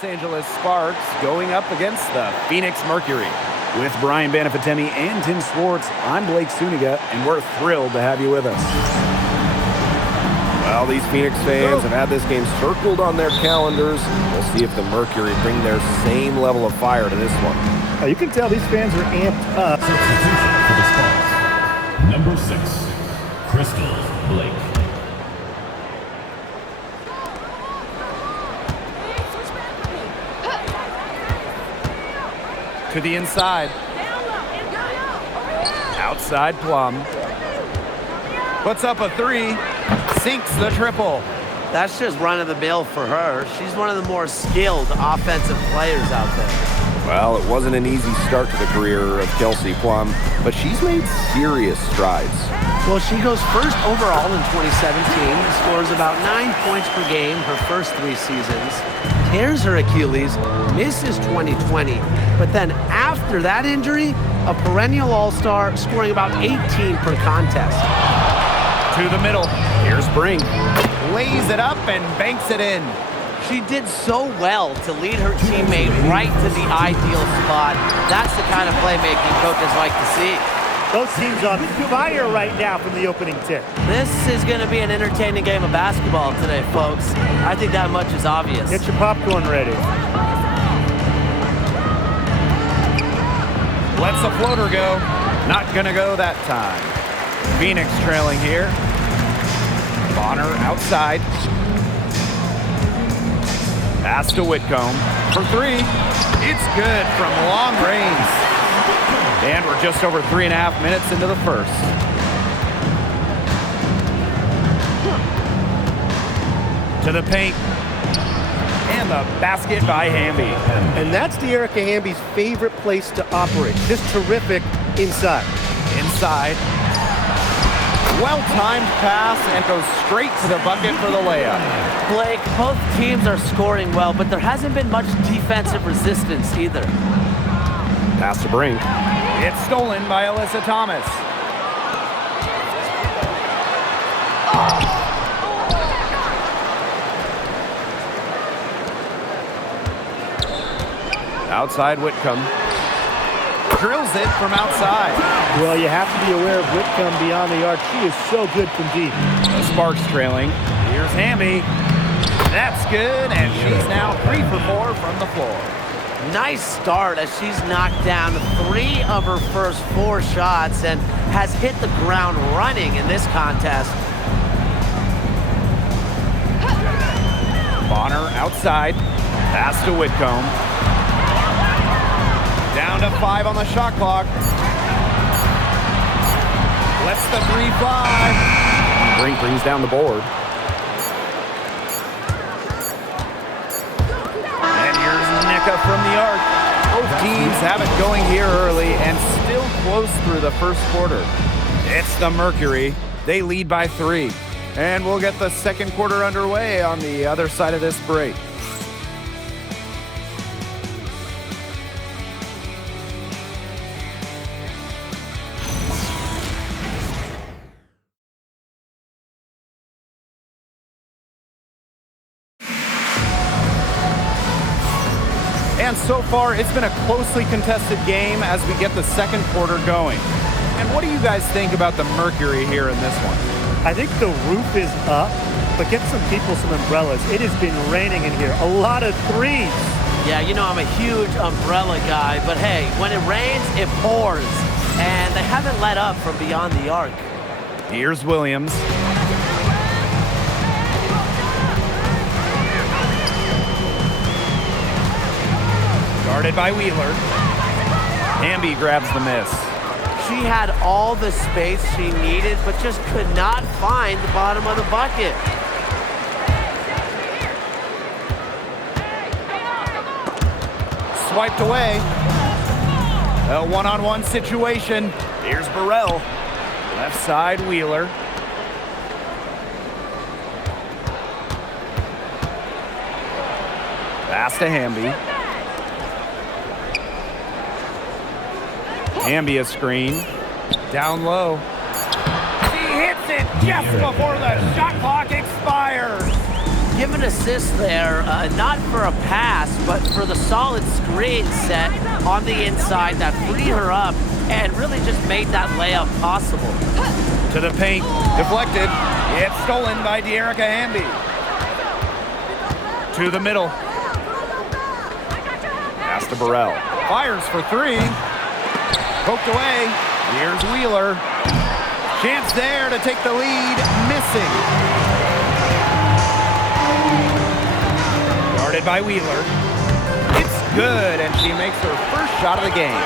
Los Angeles Sparks going up against the Phoenix Mercury. With Brian Banafitemi and Tim Swartz, I'm Blake Suniga, and we're thrilled to have you with us. Well, these Phoenix fans have had this game circled on their calendars. We'll see if the Mercury bring their same level of fire to this one. You can tell these fans are amped up. Substitution for the Sparks. Number 6, Crystal Blake. To the inside. Outside Plum. Puts up a three. Sinks the triple. That's just run-of-the-mill for her. She's one of the more skilled offensive players out there. Well, it wasn't an easy start to the career of Kelsey Plum, but she's made serious strides. Well, she goes first overall in 2017, scores about 9 points per game her first 3 seasons, tears her Achilles, misses 2020, but then after that injury, a perennial all-star, scoring about 18 per contest. To the middle. Here's Brink. Lays it up and banks it in. She did so well to lead her teammate right to the ideal spot. That's the kind of playmaking coaches like to see. Those teams on fire right now from the opening tip. This is going to be an entertaining game of basketball today, folks. I think that much is obvious. Get your popcorn ready. Lets the floater go. Not gonna go that time. Phoenix trailing here. Bonner outside. Pass to Whitcomb for 3. It's good from long range. And we're just over 3.5 minutes into the first. To the paint. And the basket by Hamby. And that's the Erica Hamby's favorite place to operate. Just terrific inside. Inside. Well-timed pass and goes straight to the bucket for the layup. Blake, both teams are scoring well, but there hasn't been much defensive resistance either. Pass to Brink. It's stolen by Alyssa Thomas. Outside Whitcomb. Drills it from outside. Well, you have to be aware of Whitcomb beyond the arc. She is so good from deep. The Sparks trailing. Here's Hamby. That's good, and she's now 3 for 4 from the floor. Nice start as she's knocked down 3 of her first 4 shots and has hit the ground running in this contest. Bonner outside. Pass to Whitcomb. Down to 5 on the shot clock. Lets the 3 fly. Brink brings down the board. And here's Nika from the arc. Both teams have it going here early and still close through the first quarter. It's the Mercury. They lead by 3. And we'll get the second quarter underway on the other side of this break. And so far, it's been a closely contested game as we get the second quarter going. And what do you guys think about the Mercury here in this one? I think the roof is up, but get some people some umbrellas. It has been raining in here. A lot of threes. Yeah, you know I'm a huge umbrella guy, but hey, when it rains, it pours. And they haven't let up from beyond the arc. Here's Williams. Guarded by Wheeler. Hamby grabs the miss. She had all the space she needed, but just could not find the bottom of the bucket. Swiped away. A one-on-one situation. Here's Burrell. Left side, Wheeler. Pass to Hamby. Hamby a screen. Down low. He hits it just before the shot clock expires. give an assist there, not for a pass, but for the solid screen set on the inside that freed her up and really just made that layup possible. To the paint, deflected. It's stolen by De'Erica Hamby. To the middle. Pass to Burrell. Fires for three. Poked away. Here's Wheeler. Chance there to take the lead. Missing. Guarded by Wheeler. It's good, and she makes her first shot of the game.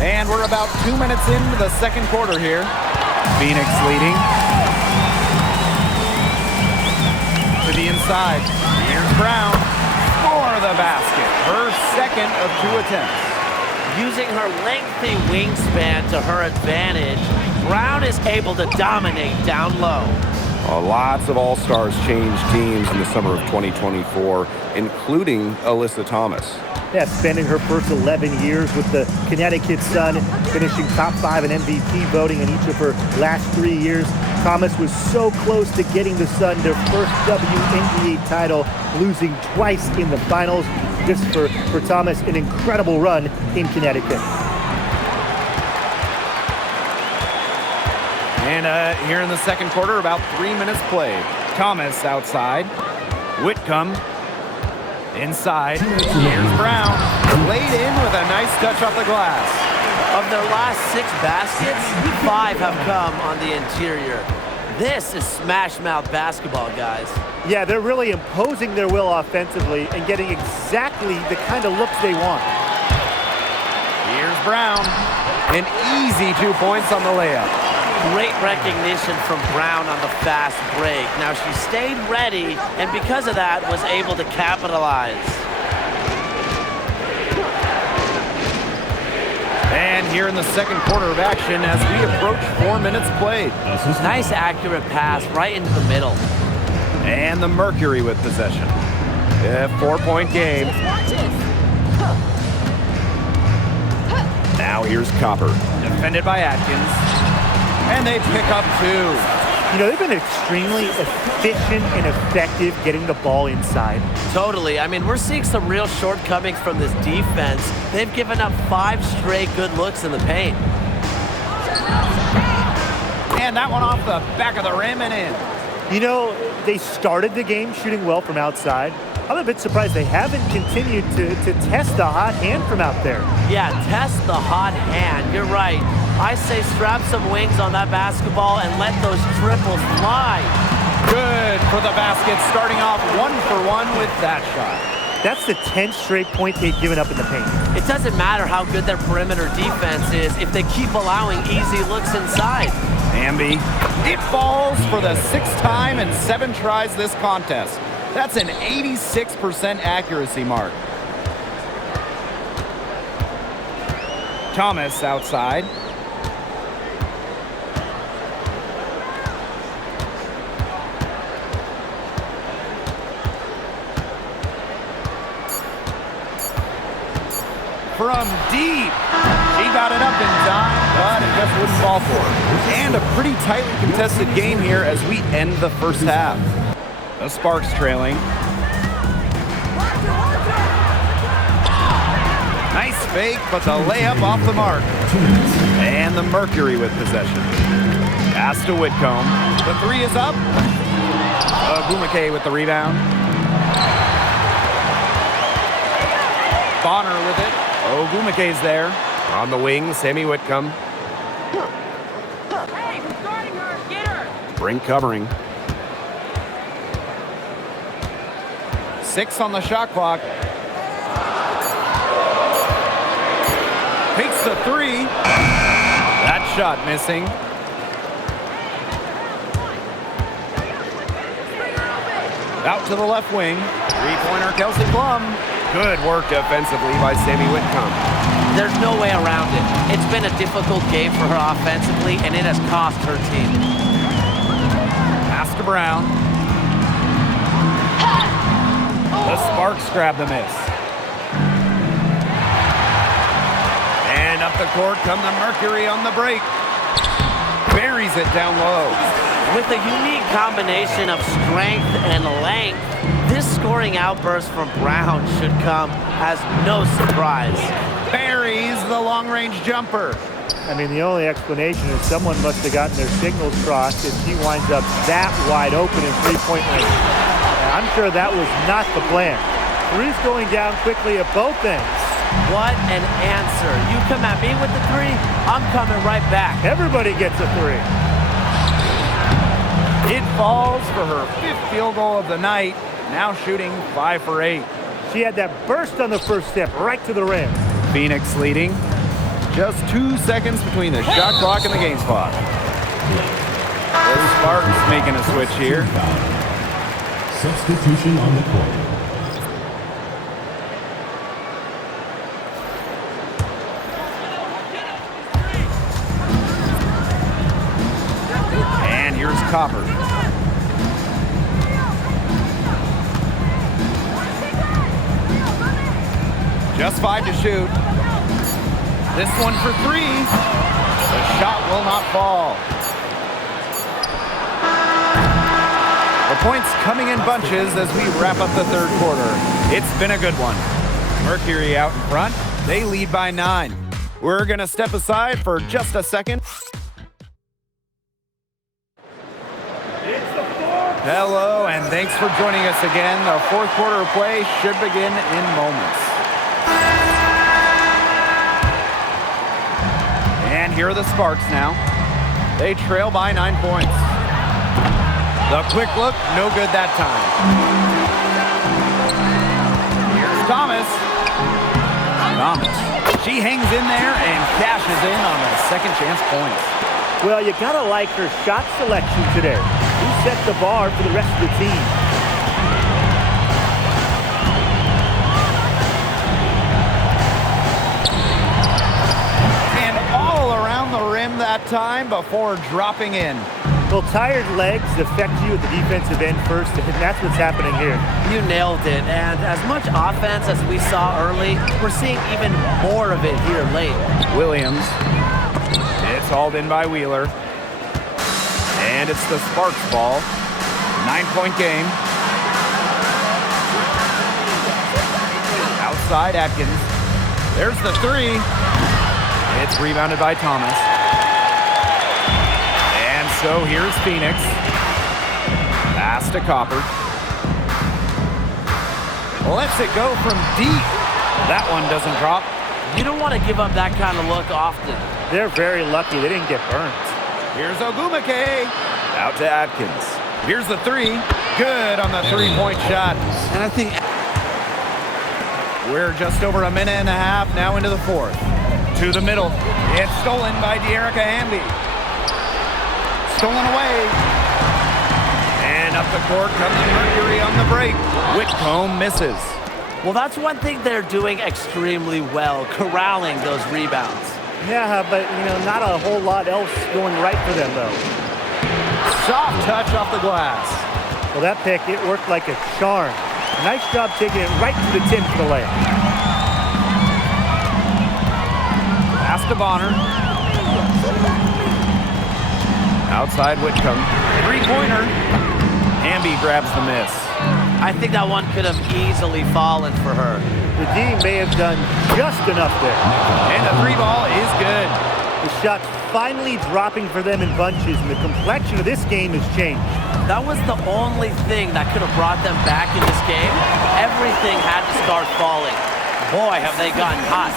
And we're about 2 minutes into the second quarter here. Phoenix leading. To the inside. Here's Brown for the basket. Her second of 2 attempts. Using her lengthy wingspan to her advantage, Brown is able to dominate down low. Lots of All-Stars changed teams in the summer of 2024, including Alyssa Thomas. Yeah, spending her first 11 years with the Connecticut Sun, finishing top 5 in MVP voting in each of her last 3 years. Thomas was so close to getting the Sun their first WNBA title, losing twice in the finals. Just for Thomas, an incredible run in Connecticut. And here in the second quarter, about 3 minutes played. Thomas outside. Whitcomb inside. Here's Brown. Laid in with a nice touch off the glass. Of their last 6 baskets, 5 have come on the interior. This is smash-mouth basketball, guys. Yeah, they're really imposing their will offensively and getting exactly the kind of looks they want. Here's Brown. An easy 2 points on the layup. Great recognition from Brown on the fast break. Now she stayed ready, and because of that, was able to capitalize. And here in the second quarter of action as we approach 4 minutes played. Nice accurate pass right into the middle. And the Mercury with possession. A 4-point game. Now here's Copper. Defended by Atkins. And they pick up 2. You know, they've been extremely efficient and effective getting the ball inside. Totally. I mean, we're seeing some real shortcomings from this defense. They've given up 5 straight good looks in the paint. And that one off the back of the rim and in. You know, they started the game shooting well from outside. I'm a bit surprised they haven't continued to test the hot hand from out there. Yeah, test the hot hand. You're right. I say strap some wings on that basketball and let those triples fly. Good for the basket, starting off 1 for 1 with that shot. That's the 10th straight point they've given up in the paint. It doesn't matter how good their perimeter defense is if they keep allowing easy looks inside. Hamby, it falls for the 6th time in 7 tries this contest. That's an 86% accuracy mark. Thomas outside. From deep. She got it up in time, but it just wouldn't fall for her. And a pretty tightly contested game here as we end the first half. The Sparks trailing. Nice fake, but the layup off the mark. And the Mercury with possession. Pass to Whitcomb. The 3 is up. Ogumake with the rebound. Bonner with it. Ogumake's there. On the wing, Sammy Whitcomb. Hey, who's guarding her? Get her! Brink covering. 6 on the shot clock. Takes the 3. That shot missing. Out to the left wing. 3-pointer Kelsey Plum. Good work defensively by Sammy Whitcomb. There's no way around it. It's been a difficult game for her offensively, and it has cost her team. Pass to Brown. The Sparks grab the miss. And up the court come the Mercury on the break. buries it down low. With a unique combination of strength and length, this scoring outburst from Brown should come as no surprise. Buries the long-range jumper. I mean, the only explanation is someone must have gotten their signals crossed if he winds up that wide open in three-point range. And I'm sure that was not the plan. Three's going down quickly at both ends. What an answer. You come at me with the three, I'm coming right back. Everybody gets a three. It falls for her 5th field goal of the night, now shooting 5 for 8. She had that burst on the first step, right to the rim. Phoenix leading. Just 2 seconds between the shot clock and the game clock. The Spartans making a switch here. Substitution on the court. And here's Copper. Just 5 to shoot. This one for 3. The shot will not fall. The points coming in bunches as we wrap up the third quarter. It's been a good one. Mercury out in front. They lead by 9. We're going to step aside for just a second. Hello, and thanks for joining us again. The fourth quarter of play should begin in moments. And here are the Sparks now. They trail by 9 points. The quick look, no good that time. Here's Thomas. She hangs in there and cashes in on the second chance points. Well, you gotta like her shot selection today. Who set the bar for the rest of the team? And all around the rim that time before dropping in. Well, tired legs affect you at the defensive end first, and that's what's happening here. You nailed it, and as much offense as we saw early, we're seeing even more of it here late. Williams. It's hauled in by Wheeler. And it's the Sparks ball. 9-point game. Outside Atkins. There's the 3. It's rebounded by Thomas. And so here's Phoenix. Pass to Copper. Lets it go from deep. That one doesn't drop. You don't want to give up that kind of look often. They're very lucky they didn't get burnt. Here's Ogumake. Out to Atkins. Here's the 3. Good on the 3-point shot. And I think We're just over a minute and a half now into the fourth. To the middle. It's stolen by De'Erica Hamby. Stolen away. And up the court comes Mercury on the break. Whitcomb misses. well, that's one thing they're doing extremely well, corralling those rebounds. Yeah, but, not a whole lot else going right for them, though. Soft touch off the glass. Well, that pick, it worked like a charm. Nice job taking it right to the tin for the layup. Pass to Bonner. Outside Whitcomb. Three-pointer. Hamby grabs the miss. I think that one could have easily fallen for her. The D may have done just enough there. And the 3 ball is good. The shot's finally dropping for them in bunches, and the complexion of this game has changed. That was the only thing that could have brought them back in this game. Everything had to start falling. Boy, have they gotten hot.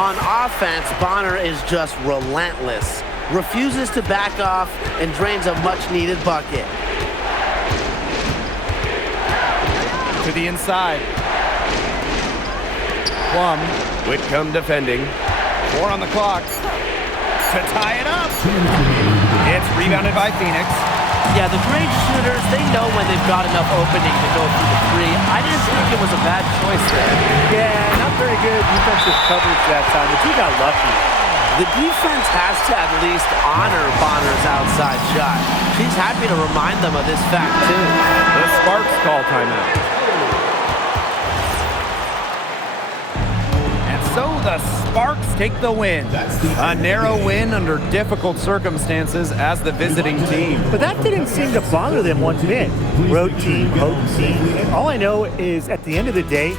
On offense, Bonner is just relentless. Refuses to back off and drains a much-needed bucket. To the inside. Plum. Whitcomb defending. 4 on the clock. To tie it up. It's rebounded by Phoenix. Yeah, the great shooters, they know when they've got enough opening to go through the 3. I didn't think it was a bad choice there. Yeah, not very good defensive coverage that time. The two got lucky. The defense has to at least honor Bonner's outside shot. She's happy to remind them of this fact, too. The Sparks call timeout. And So the Sparks take the win. A narrow win under difficult circumstances as the visiting team. But that didn't seem to bother them one bit. Road team, home team. All I know is at the end of the day,